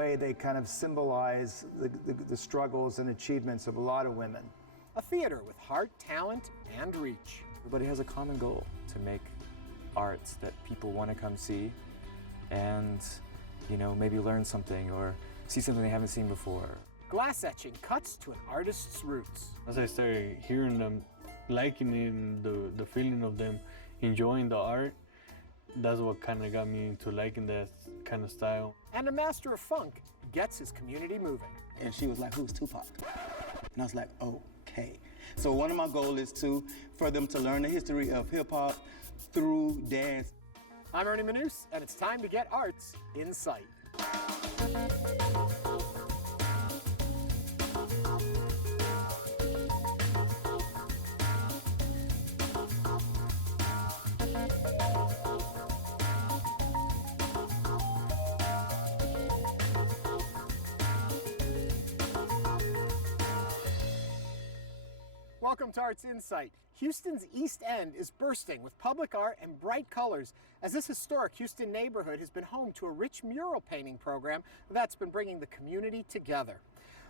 way, they kind of symbolize the struggles and achievements of a lot of women. A theater with heart, talent, and reach. Everybody has a common goal to make art that people want to come see and, you know, maybe learn something or see something they haven't seen before. Glass etching cuts to an artist's roots. As I started hearing them, liking the feeling of them enjoying the art, that's what kind of got me into liking that kind of style. And a master of funk gets his community moving. And she was like, "Who's Tupac?" And I was like, okay. So one of my goals is for them to learn the history of hip hop through dance. I'm Ernie Manous, and it's time to get arts in sight. Welcome to Arts Insight. Houston's East End is bursting with public art and bright colors as this historic Houston neighborhood has been home to a rich mural painting program that's been bringing the community together.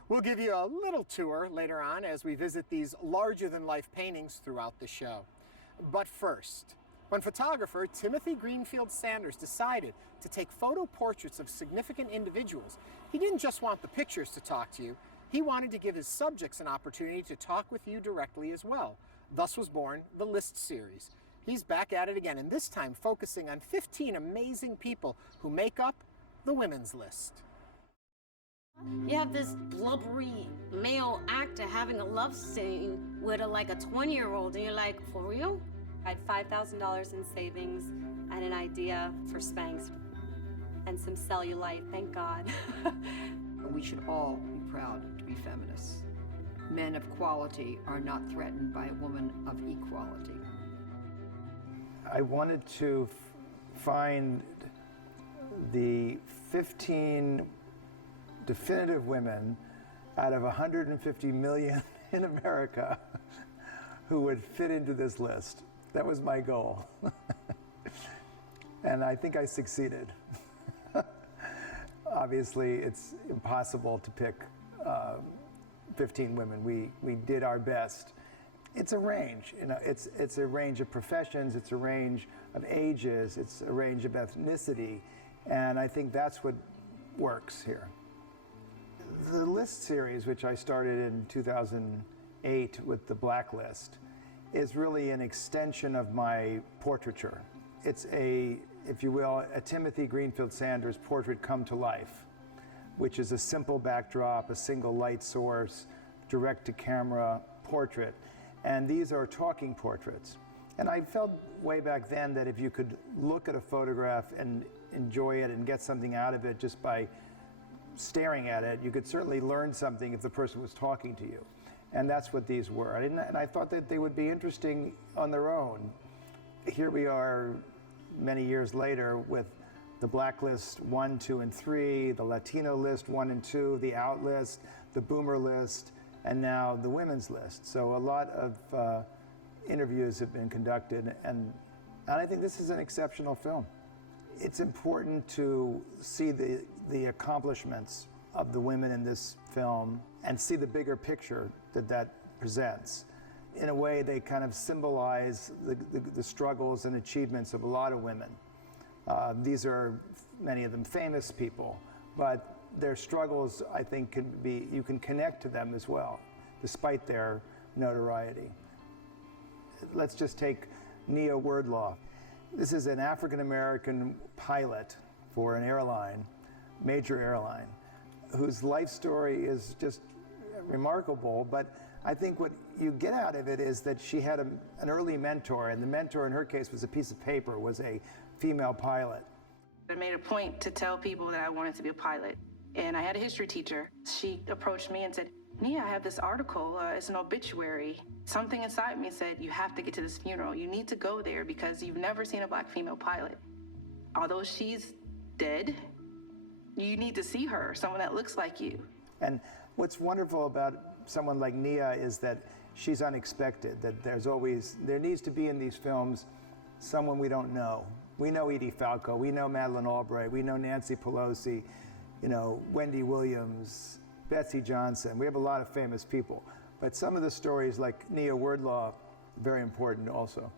We'll give you a little tour later on as we visit these larger-than-life paintings throughout the show. But first, when photographer Timothy Greenfield-Sanders decided to take photo portraits of significant individuals, he didn't just want the pictures to talk to you. He wanted to give his subjects an opportunity to talk with you directly as well. Thus was born the List series. He's back at it again, and this time focusing on 15 amazing people who make up the Women's List. You have this blubbery male actor having a love scene with a 20-year-old, and you're like, for real? I had $5,000 in savings and an idea for Spanx and some cellulite, thank God. We should all be proud to be feminists. Men of quality are not threatened by a woman of equality. I wanted to find the 15 definitive women out of 150 million in America who would fit into this list. That was my goal. And I think I succeeded. Obviously, it's impossible to pick 15 women. We did our best. It's a range, you know. It's a range of professions. It's a range of ages. It's a range of ethnicity, and I think that's what works here. The List series, which I started in 2008 with the Blacklist, is really an extension of my portraiture. It's if you will, a Timothy Greenfield-Sanders portrait come to life, which is a simple backdrop, a single light source, direct-to-camera portrait. And these are talking portraits. And I felt way back then that if you could look at a photograph and enjoy it and get something out of it just by staring at it, you could certainly learn something if the person was talking to you. And that's what these were. And I thought that they would be interesting on their own. Here we are many years later with the Blacklist 1, 2, and 3, the Latino List 1 and 2, the Out List, the Boomer List, and now the Women's List. So a lot of interviews have been conducted, and I think this is an exceptional film. It's important to see the accomplishments of the women in this film and see the bigger picture that presents. In a way, they kind of symbolize the struggles and achievements of a lot of women. These are, many of them, famous people, but their struggles, I think, you can connect to them as well, despite their notoriety. Let's just take Nia Wordlaw. This is an African-American pilot for an airline, major airline, whose life story is just remarkable, but I think what you get out of it is that she had an early mentor, and the mentor in her case was a piece of paper, was a female pilot. I made a point to tell people that I wanted to be a pilot, and I had a history teacher. She approached me and said, "Nia, I have this article, it's an obituary." Something inside me said, you have to get to this funeral. You need to go there because you've never seen a Black female pilot. Although she's dead, you need to see her, someone that looks like you. And what's wonderful about someone like Nia is that she's unexpected, that there needs to be in these films someone we don't know. We know Edie Falco, we know Madeleine Albright, we know Nancy Pelosi, you know, Wendy Williams, Betsy Johnson. We have a lot of famous people. But some of the stories like Nia Wordlaw, very important also.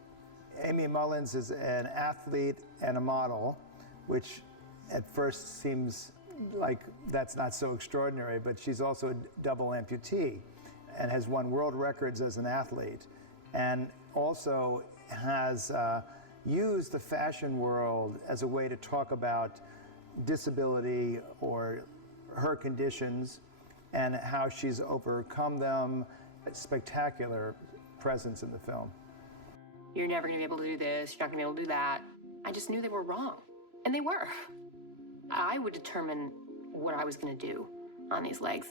Amy Mullins is an athlete and a model, which at first seems like that's not so extraordinary, but she's also a double amputee and has won world records as an athlete, and also has used the fashion world as a way to talk about disability or her conditions and how she's overcome them. A spectacular presence in the film. You're never gonna be able to do this, you're not gonna be able to do that. I just knew they were wrong, and they were. I would determine what I was gonna do on these legs.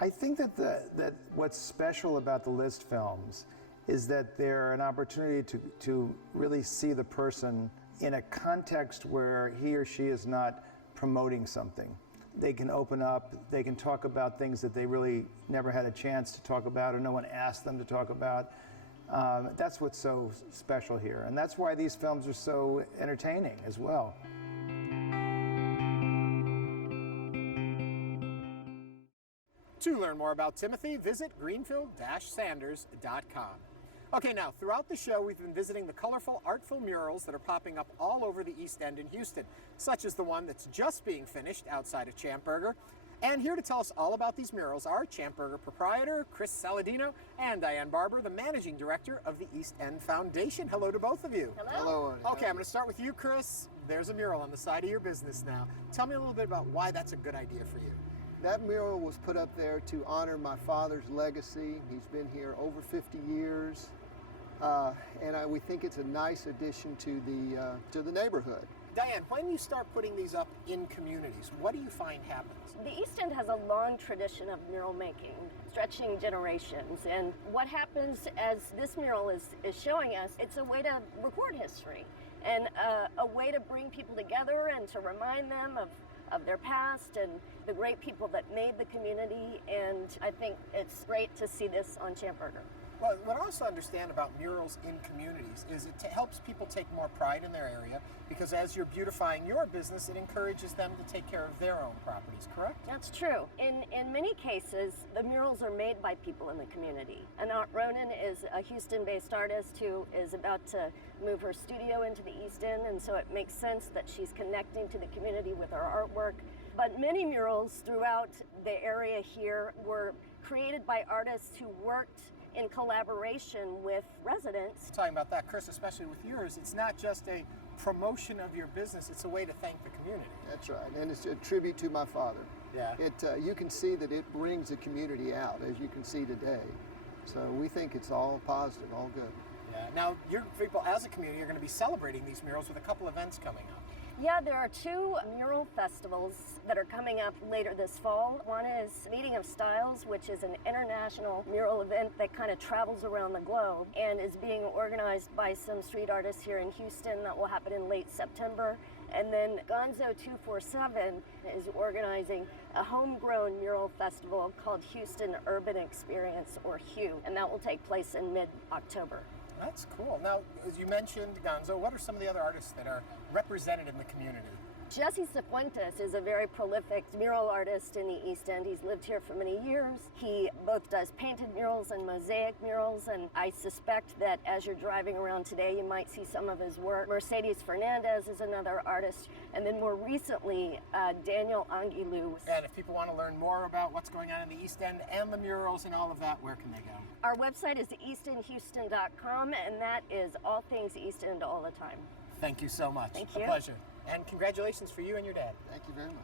I think that what's special about the List films is that they're an opportunity to really see the person in a context where he or she is not promoting something. They can open up, they can talk about things that they really never had a chance to talk about or no one asked them to talk about. That's what's so special here, and that's why these films are so entertaining as well. To learn more about Timothy, visit Greenfield-Sanders.com. Okay, now, throughout the show, we've been visiting the colorful, artful murals that are popping up all over the East End in Houston, such as the one that's just being finished outside of Champburger. And here to tell us all about these murals are Champburger proprietor Chris Saladino and Diane Barber, the managing director of the East End Foundation. Hello to both of you. Hello. Okay, I'm going to start with you, Chris. There's a mural on the side of your business now. Tell me a little bit about why that's a good idea for you. That mural was put up there to honor my father's legacy. He's been here over 50 years, and we think it's a nice addition to the neighborhood. Diane, when you start putting these up in communities, what do you find happens? The East End has a long tradition of mural making, stretching generations, and what happens as this mural is showing us, it's a way to record history and a way to bring people together and to remind them of their past and the great people that made the community, and I think it's great to see this on Champburger. Well, what I also understand about murals in communities is it helps people take more pride in their area, because as you're beautifying your business, it encourages them to take care of their own properties, correct? That's true. In many cases, the murals are made by people in the community. Anat Ronan is a Houston-based artist who is about to move her studio into the East End, and so it makes sense that she's connecting to the community with her artwork. But many murals throughout the area here were created by artists who worked in collaboration with residents. Talking about that, Chris, especially with yours, it's not just a promotion of your business, it's a way to thank the community. That's right, and it's a tribute to my father. Yeah. You can see that it brings the community out, as you can see today. So we think it's all positive, all good. Yeah. Now, your people as a community are going to be celebrating these murals with a couple events coming up. Yeah, there are two mural festivals that are coming up later this fall. One is Meeting of Styles, which is an international mural event that kind of travels around the globe and is being organized by some street artists here in Houston. That will happen in late September. And then Gonzo 247 is organizing a homegrown mural festival called Houston Urban Experience, or HUE, and that will take place in mid-October. That's cool. Now, as you mentioned, Gonzo, what are some of the other artists that are represented in the community? Jesse Cifuentes is a very prolific mural artist in the East End. He's lived here for many years. He both does painted murals and mosaic murals, and I suspect that as you're driving around today, you might see some of his work. Mercedes Fernandez is another artist, and then more recently, Daniel Anguilou. And if people want to learn more about what's going on in the East End and the murals and all of that, where can they go? Our website is eastendhouston.com, and that is all things East End all the time. Thank you so much. Thank you. A pleasure. And congratulations for you and your dad. Thank you very much.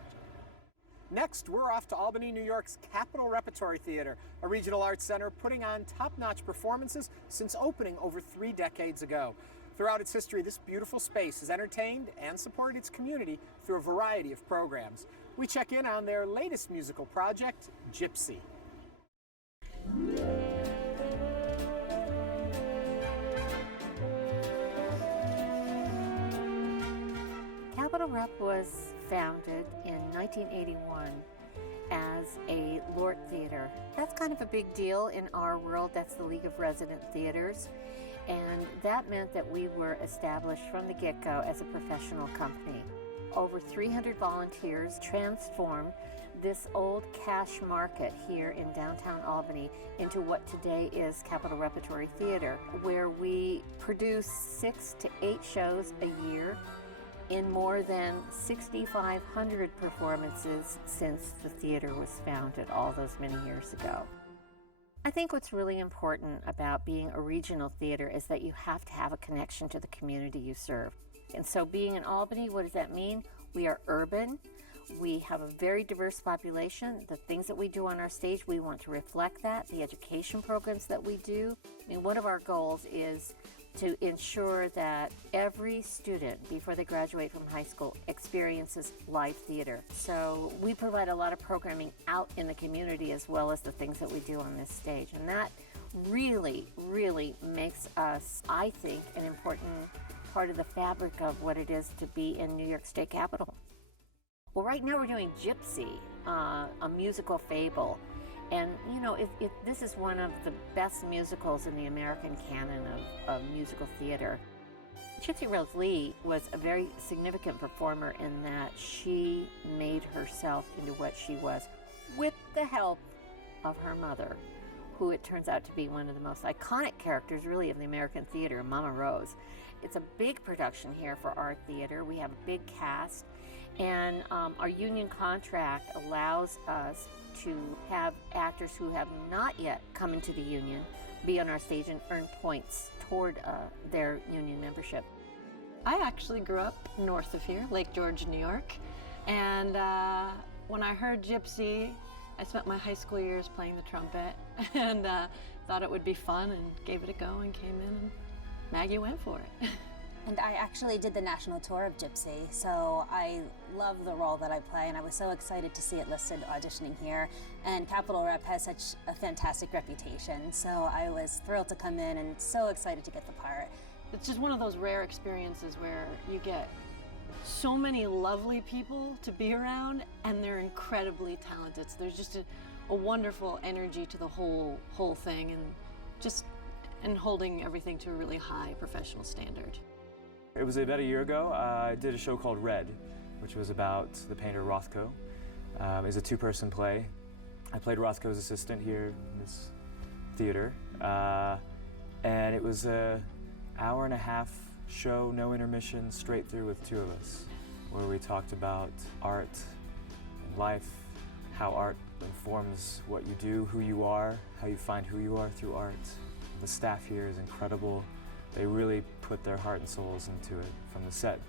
Next, we're off to Albany, New York's Capitol Repertory Theater, a regional arts center putting on top-notch performances since opening over 3 decades ago. Throughout its history, this beautiful space has entertained and supported its community through a variety of programs. We check in on their latest musical project, Gypsy. Capitol Rep was founded in 1981 as a LORT theater. That's kind of a big deal in our world. That's the League of Resident Theaters. And that meant that we were established from the get-go as a professional company. over 300 volunteers transform this old cash market here in downtown Albany into what today is Capitol Repertory Theater, where we produce 6 to 8 shows a year in more than 6,500 performances since the theater was founded all those many years ago. I think what's really important about being a regional theater is that you have to have a connection to the community you serve. And so being in Albany, what does that mean? We are urban. We have a very diverse population. The things that we do on our stage, we want to reflect that. The education programs that we do. I mean, one of our goals is to ensure that every student, before they graduate from high school, experiences live theater. So we provide a lot of programming out in the community as well as the things that we do on this stage. And that really, really makes us, I think, an important part of the fabric of what it is to be in New York State Capitol. Well, right now we're doing Gypsy, a musical fable. And, you know, this is one of the best musicals in the American canon of musical theater. Gypsy Rose Lee was a very significant performer in that she made herself into what she was with the help of her mother, who it turns out to be one of the most iconic characters, really, of the American theater, Mama Rose. It's a big production here for our theater. We have a big cast, and our union contract allows us to have actors who have not yet come into the union be on our stage and earn points toward their union membership. I actually grew up north of here, Lake George, New York, and when I heard Gypsy, I spent my high school years playing the trumpet and thought it would be fun and gave it a go and came in and Maggie went for it. And I actually did the national tour of Gypsy, so I love the role that I play, and I was so excited to see it listed auditioning here. And Capitol Rep has such a fantastic reputation, so I was thrilled to come in and so excited to get the part. It's just one of those rare experiences where you get so many lovely people to be around, and they're incredibly talented. So there's just a wonderful energy to the whole thing, and holding everything to a really high professional standard. It was about a year ago. I did a show called Red, which was about the painter Rothko. It was a 2-person play. I played Rothko's assistant here in this theater. And it was an hour-and-a-half show, no intermission, straight through with 2 of us, where we talked about art and life, how art informs what you do, who you are, how you find who you are through art. The staff here is incredible. They really put their heart and souls into it, from the set,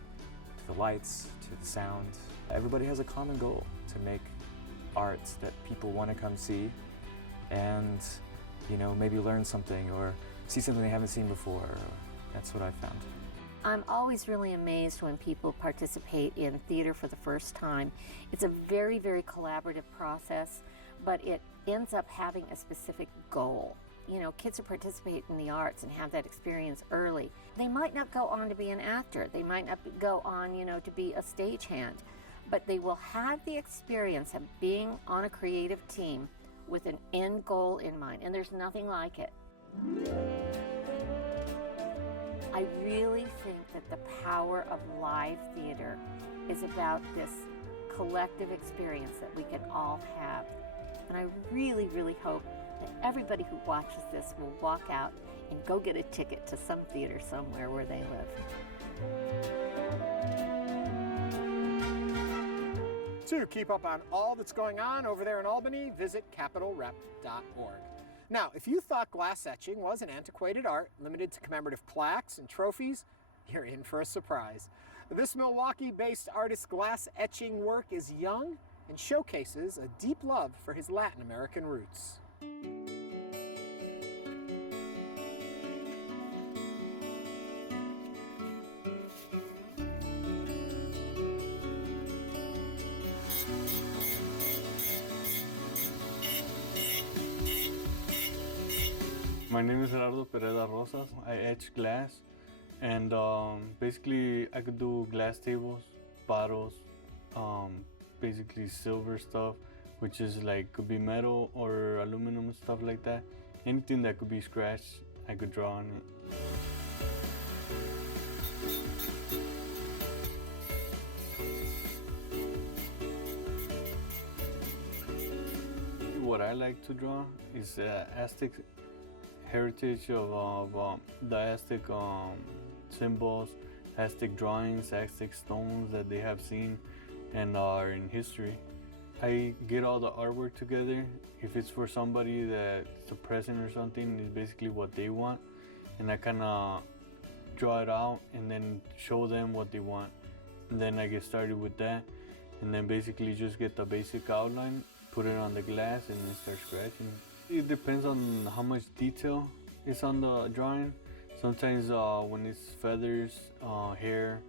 to the lights, to the sound. Everybody has a common goal, to make art that people want to come see and, you know, maybe learn something or see something they haven't seen before. That's what I found. I'm always really amazed when people participate in theater for the first time. It's a very, very collaborative process, but it ends up having a specific goal. You know, kids who participate in the arts and have that experience early, they might not go on to be an actor. They might not go on, you know, to be a stagehand, but they will have the experience of being on a creative team with an end goal in mind, and there's nothing like it. I really think that the power of live theater is about this collective experience that we can all have. And I really, really hope that everybody who watches this will walk out and go get a ticket to some theater somewhere where they live. To keep up on all that's going on over there in Albany, visit capitolrep.org. Now, if you thought glass etching was an antiquated art limited to commemorative plaques and trophies, you're in for a surprise. This Milwaukee-based artist's glass etching work is young and showcases a deep love for his Latin American roots. My name is Gerardo Pereda Rosas. I etch glass, and basically I could do glass tables, bottles, basically silver stuff, which is like could be metal or aluminum, stuff like that. Anything that could be scratched, I could draw on it. what I like to draw is Aztec heritage of the Aztec symbols, Aztec drawings, Aztec stones that they have seen and are in history. I get all the artwork together. If it's for somebody that's a present or something, it's basically what they want. And I kind of draw it out and then show them what they want. And then I get started with that. And then basically just get the basic outline, put it on the glass, and then start scratching. It depends on how much detail is on the drawing. Sometimes when it's feathers, hair,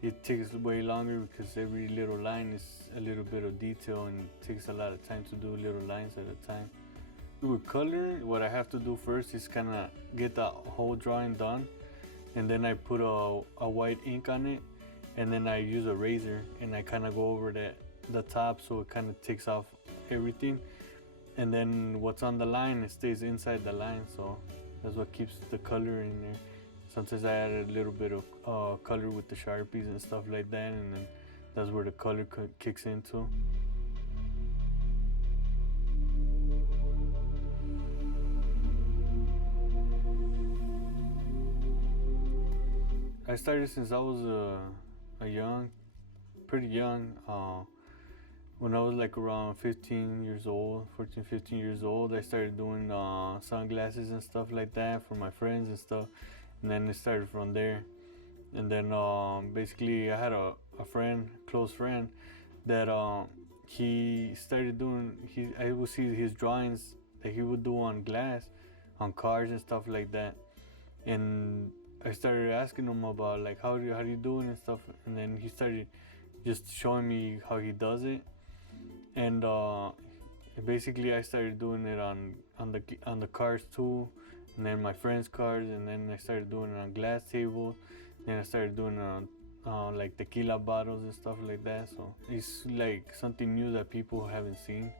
it takes way longer because every little line is a little bit of detail and it takes a lot of time to do little lines at a time. With color, what I have to do first is kind of get the whole drawing done, and then I put a white ink on it, and then I use a razor and I kind of go over the top so it kind of takes off everything. And then what's on the line, it stays inside the line, so that's what keeps the color in there. Sometimes I add a little bit of color with the Sharpies and stuff like that, and then that's where the color kicks into. I started since I was pretty young. When I was like around 15 years old, 14, 15 years old, I started doing sunglasses and stuff like that for my friends and stuff. And then it started from there. And then basically I had a friend, close friend, that he started doing, I would see his drawings that he would do on glass, on cars and stuff like that. And I started asking him about like how do you do it and stuff. And then he started just showing me how he does it. And basically I started doing it on the cars too, and then my friends' cars, and then I started doing it on glass tables. Then I started doing it on like tequila bottles and stuff like that. So it's like something new that people haven't seen.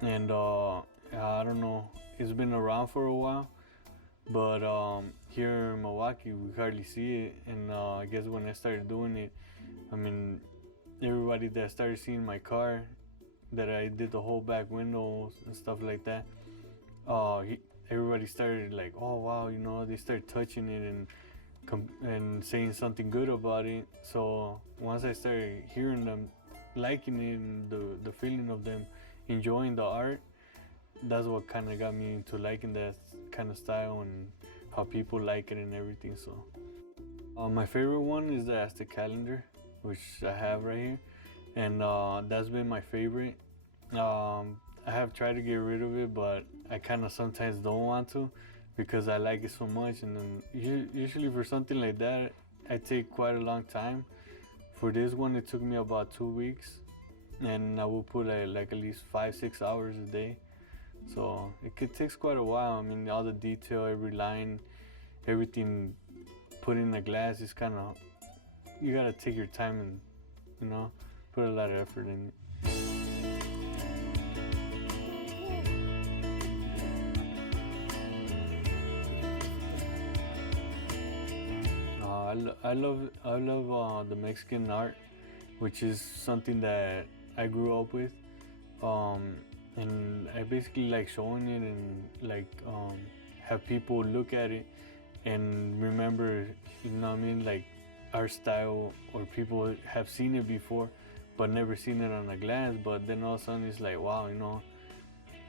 And I don't know, it's been around for a while, but here in Milwaukee we hardly see it. And I guess when I started doing it, I mean, everybody that started seeing my car, that I did the whole back windows and stuff like that, everybody started like, oh wow, you know, they started touching it and saying something good about it. So once I started hearing them liking it and the feeling of them enjoying the art, that's what kind of got me into liking that kind of style and how people like it and everything. So my favorite one is the Aztec calendar, which I have right here, and that's been my favorite. I have tried to get rid of it, but I kind of sometimes don't want to because I like it so much. And then usually for something like that, I take quite a long time. For this one, it took me about 2 weeks, and I will put like at least 5-6 hours a day. So it takes quite a while. I mean, all the detail, every line, everything put in the glass is kind of, you gotta take your time and, you know, put a lot of effort in it. I love the Mexican art, which is something that I grew up with, and I basically like showing it and like have people look at it and remember, you know what I mean, like our style, or people have seen it before but never seen it on a glass, but then all of a sudden it's like, wow, you know,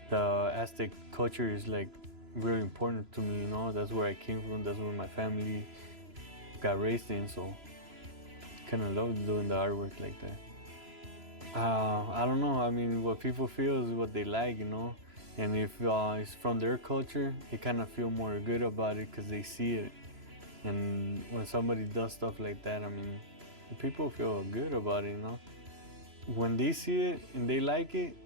the Aztec culture is like really important to me, you know, that's where I came from, that's where my family got raised in, so kind of love doing the artwork like that. I don't know, I mean, what people feel is what they like, you know, and if it's from their culture, they kind of feel more good about it because they see it. And when somebody does stuff like that, I mean, the people feel good about it, you know. When they see it and they like it,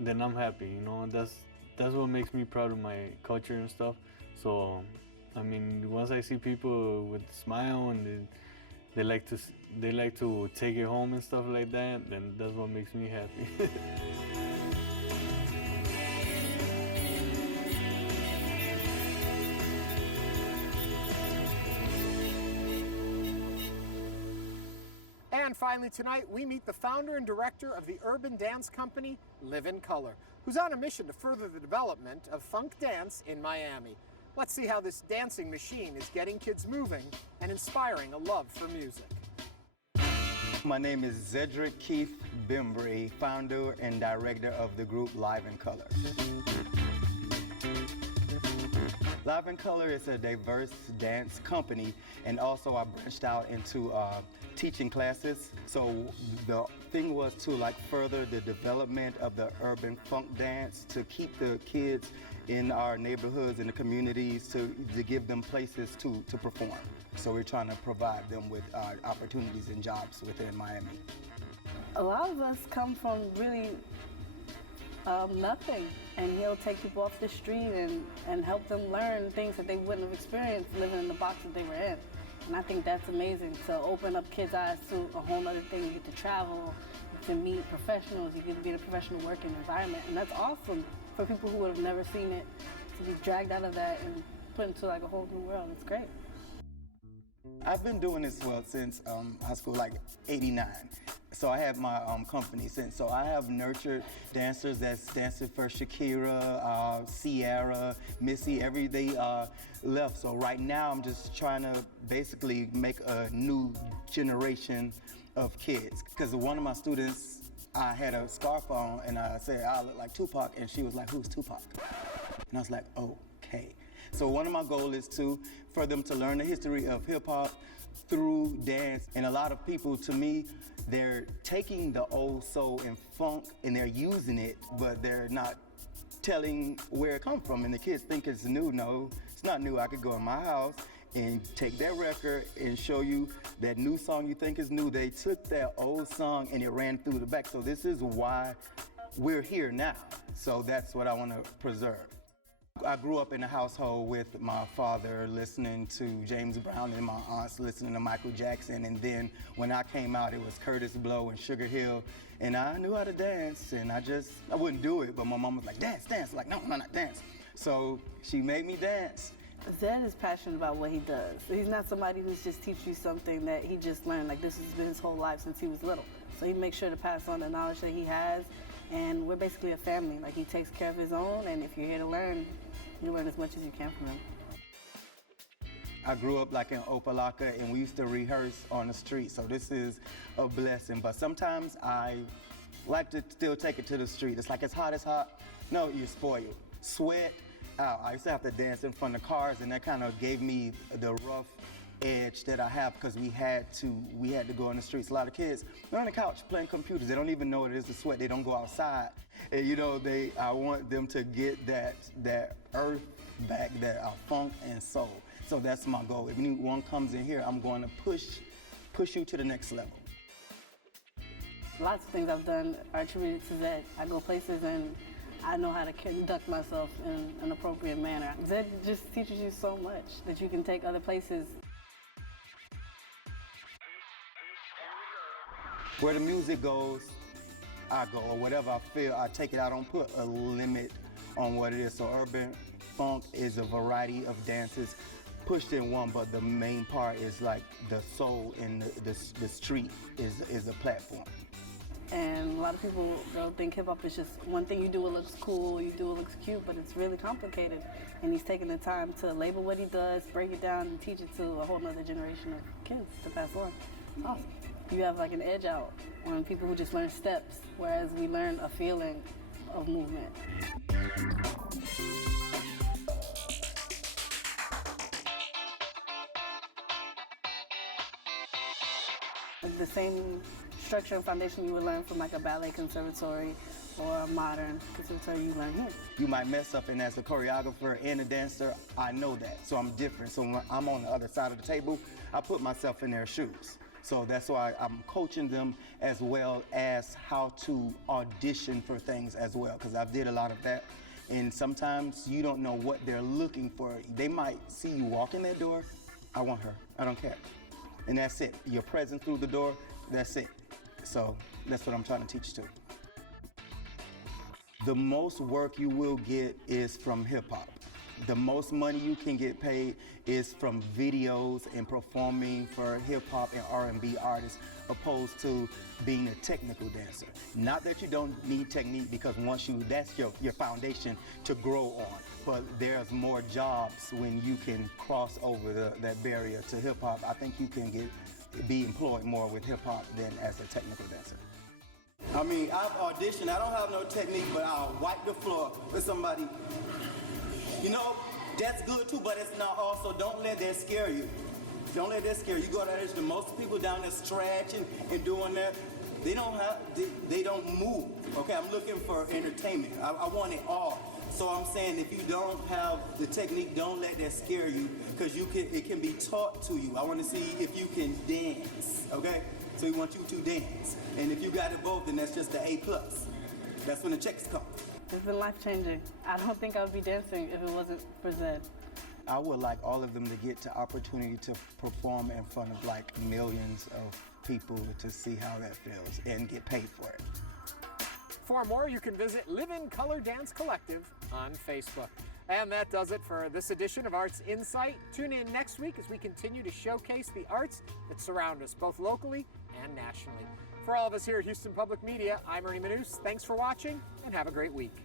then I'm happy, you know. That's what makes me proud of my culture and stuff. So I mean, once I see people with a smile and they like to take it home and stuff like that, then that's what makes me happy. And finally tonight, we meet the founder and director of the urban dance company, Live in Color, who's on a mission to further the development of funk dance in Miami. Let's see how this dancing machine is getting kids moving and inspiring a love for music. My name is Zedric Keith Bembry, founder and director of the group Live in Color. Live in Color is a diverse dance company, and also I branched out into teaching classes. So the thing was to further the development of the urban funk dance, to keep the kids in our neighborhoods and the communities, to give them places to perform. So we're trying to provide them with opportunities and jobs within Miami. A lot of us come from really nothing, and he'll take people off the street and help them learn things that they wouldn't have experienced living in the box that they were in. And I think that's amazing, to open up kids' eyes to a whole other thing. You get to travel, to meet professionals, you get to be in a professional working environment, and that's awesome for people who would have never seen it, to be dragged out of that and put into a whole new world. It's great. I've been doing this since high school, 89. So I have my company since. So I have nurtured dancers that's dancing for Shakira, Sierra, Missy, they left. So right now I'm just trying to basically make a new generation of kids. Because one of my students, I had a scarf on and I said, I look like Tupac, and she was like, who's Tupac? And I was like, okay. So one of my goals is for them to learn the history of hip hop through dance. And a lot of people, to me, they're taking the old soul and funk and they're using it, but they're not telling where it comes from. And the kids think it's new. No, it's not new. I could go in my house and take that record and show you that new song you think is new. They took that old song and it ran through the back. So this is why we're here now. So that's what I want to preserve. I grew up in a household with my father listening to James Brown and my aunts listening to Michael Jackson. And then when I came out, it was Curtis Blow and Sugar Hill. And I knew how to dance, and I wouldn't do it. But my mom was like, dance, dance. Like, no, not dance. So she made me dance. Zed is passionate about what he does. He's not somebody who's just teaching you something that he just learned. This has been his whole life since he was little. So he makes sure to pass on the knowledge that he has. And we're basically a family. He takes care of his own, and if you're here to learn, you learn as much as you can from him. I grew up in Opelika, and we used to rehearse on the street, so this is a blessing. But sometimes I like to still take it to the street. It's it's hot as hot. No, you're spoiled. Sweat out. I used to have to dance in front of cars, and that kind of gave me the rough edge that I have, because we had to go on the streets. A lot of kids, they're on the couch playing computers. They don't even know what it is to sweat. They don't go outside. And I want them to get that earth back, that funk and soul. So that's my goal. If anyone comes in here, I'm going to push you to the next level. Lots of things I've done are attributed to Zed. I go places and I know how to conduct myself in an appropriate manner. Zed just teaches you so much that you can take other places. Where the music goes, I go, or whatever I feel, I take it. I don't put a limit on what it is. So urban funk is a variety of dances pushed in one, but the main part is the soul and the street is a platform. And a lot of people don't think hip hop is just one thing you do, it looks cool, you do, it looks cute, but it's really complicated. And he's taking the time to label what he does, break it down, and teach it to a whole nother generation of kids to pass on. It's awesome. You have an edge out on people who just learn steps, whereas we learn a feeling of movement. The same structure and foundation you would learn from a ballet conservatory or a modern conservatory you learn here. You might mess up, and as a choreographer and a dancer, I know that, so I'm different. So when I'm on the other side of the table, I put myself in their shoes. So that's why I'm coaching them, as well as how to audition for things as well, because I've did a lot of that. And sometimes you don't know what they're looking for. They might see you walk in that door, I want her, I don't care. And that's it. Your presence through the door, that's it. So that's what I'm trying to teach too. The most work you will get is from hip hop. The most money you can get paid is from videos and performing for hip-hop and R&B artists, opposed to being a technical dancer. Not that you don't need technique, because that's your foundation to grow on. But there's more jobs when you can cross over that barrier to hip-hop. I think you can be employed more with hip-hop than as a technical dancer. I mean, I've auditioned. I don't have no technique, but I'll wipe the floor with somebody. You know, that's good too, but it's not also, don't let that scare you. Don't let that scare you. You go down there, the most people down there stretching and doing that, they don't move. Okay, I'm looking for entertainment. I want it all. So I'm saying, if you don't have the technique, don't let that scare you, because it can be taught to you. I want to see if you can dance, okay? So we want you to dance. And if you got it both, then that's just the A+. That's when the checks come. It's been life-changing. I don't think I would be dancing if it wasn't for Zed. I would like all of them to get the opportunity to perform in front of like millions of people to see how that feels and get paid for it. For more, you can visit Live in Color Dance Collective on Facebook. And that does it for this edition of Arts Insight. Tune in next week as we continue to showcase the arts that surround us, both locally and nationally. For all of us here at Houston Public Media, I'm Ernie Manous. Thanks for watching, and have a great week.